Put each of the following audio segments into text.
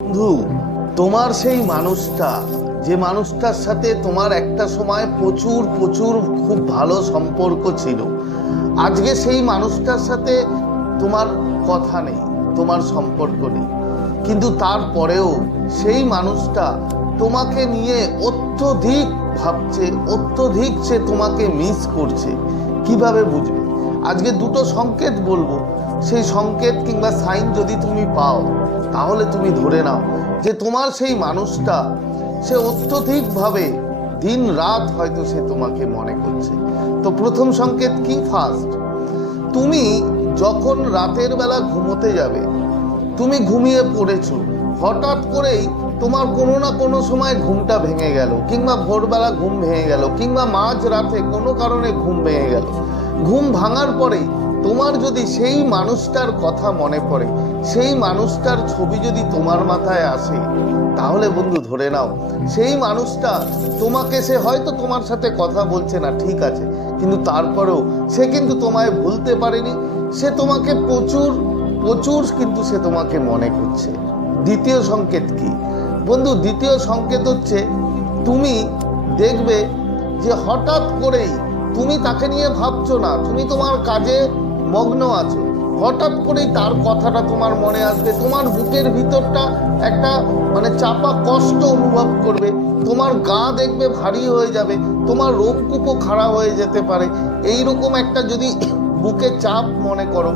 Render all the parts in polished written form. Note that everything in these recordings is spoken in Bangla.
বন্ধু, তোমার সেই মানুষটা, যে মানুষটার সাথে তোমার একটা সময় প্রচুর প্রচুর খুব ভালো সম্পর্ক ছিল, আজকে সেই মানুষটার সাথে তোমার কথা নেই, তোমার সম্পর্ক নেই, কিন্তু তারপরেও সেই মানুষটা তোমাকে নিয়ে অত্যধিক ভাবছে, অত্যধিক সে তোমাকে মিস করছে। কিভাবে বুঝবে? আজকে দুটো সংকেত বলবো, সেই সংকেত কিংবা সাইন যদি তুমি পাও তাহলে তুমি ধরে নাও যে তোমার সেই মানুষটা সে অত্যধিকভাবে দিন রাত হয়তো সে তোমাকে মনে করছে। তো প্রথম সংকেত কি? ফার্স্ট, তুমি যখন রাতের বেলা ঘুমোতে যাবে, তুমি ঘুমিয়ে পড়েছো, হঠাৎ করেই তোমার কোনো না কোনো সময় ঘুমটা ভেঙে গেল, কিংবা ভোরবেলা ঘুম ভেঙে গেল, কিংবা মাঝ রাতে কোনো কারণে ঘুম ভেঙে গেল। ঘুম ভাঙার পরেই তোমার যদি সেই মানুষটার কথা মনে পড়ে, সেই মানুষটার ছবি যদি তোমার মাথায় আসে, তাহলে বন্ধু ধরে নাও সেই মানুষটা তোমাকে, সে হয়তো তোমার সাথে কথা বলছে না, ঠিক আছে, কিন্তু তারপরেও সে কিন্তু তোমায় ভুলতে পারেনি, সে তোমাকে প্রচুর প্রচুর কিন্তু সে তোমাকে মনে করছে। দ্বিতীয় সংকেত কি বন্ধু? দ্বিতীয় সংকেত হচ্ছে, তুমি দেখবে যে হঠাৎ করেই তুমি তাকে নিয়ে ভাবছো না, তুমি তোমার কাজে মগ্ন আছো, হঠাৎ করেই তার কথাটা তোমার মনে আসবে, তোমার বুকের ভিতরটা একটা চাপা কষ্ট অনুভব করবে, তোমার গা দেখবে ভারী হয়ে যাবে, তোমার রোমকূপও খাড়া হয়ে যেতে পারে। এইরকম একটা যদি বুকে চাপ মনে করো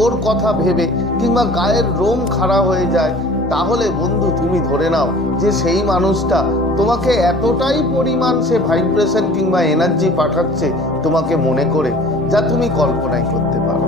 ওর কথা ভেবে, কিংবা গায়ের রোম খাড়া হয়ে যায়, তাহলে বন্ধু তুমি ধরে নাও যে সেই মানুষটা তোমাকে এতটাই পরিমাণ সে ভাইব্রেশন কিংবা এনার্জি পাঠাচ্ছে তোমাকে মনে করে, যা তুমি কল্পনাই করতে পারো।